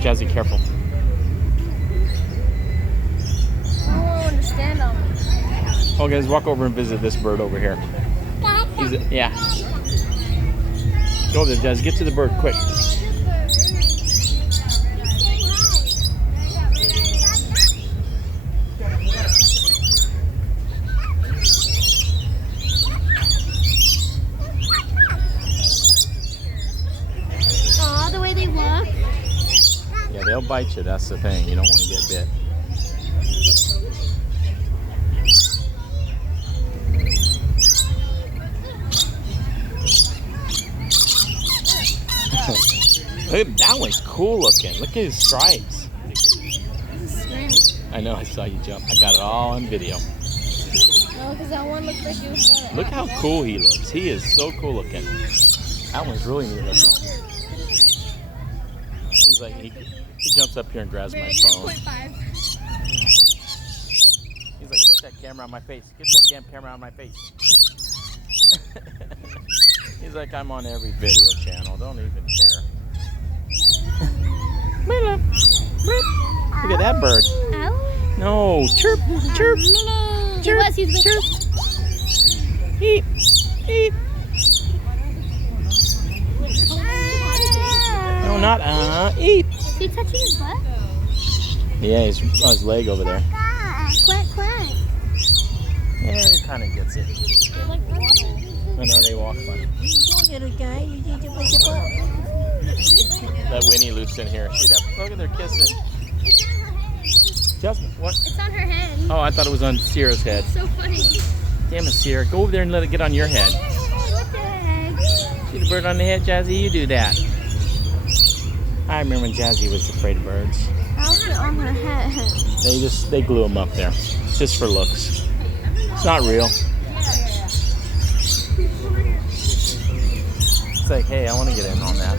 Jazzy, careful. I don't understand them. Oh, guys, walk over and visit this bird over here. Yeah. Go over there, Jazzy. Get to the bird, quick. Aw, the way they look. Yeah, they'll bite you. That's the thing. You don't want to get bit. Look, that one's cool looking. Look at his stripes. I know, I saw you jump. I got it all on video. No, because that one looked like he was going to. Look how cool he looks. He is so cool looking. That one's really neat looking. He's like, he jumps up here and grabs my phone. He's like, get that camera on my face. Get that damn camera on my face. He's like, I'm on every video channel. Don't even care. Look at that bird. Ow. No, chirp, chirp, chirp, chirp. Eep, eep. No, not eep. Is he touching his butt? Yeah, he's on his leg over there. Quack, quack. Yeah, he kind of gets it. They're like waddle. I know they walk funny. Little guy, you need to wake up. Let Winnie loose in here. Shoot up. Look at they're kissing. Jasmine, what? It's on her head. Oh, I thought it was on Sierra's head. So funny. Damn it, Sierra. Go over there and let it get on your head. What the heck? See the bird on the head, Jazzy? You do that. I remember when Jazzy was afraid of birds. How's it on her head? They glue them up there. Just for looks. It's not real. It's like, hey, I want to get in on that.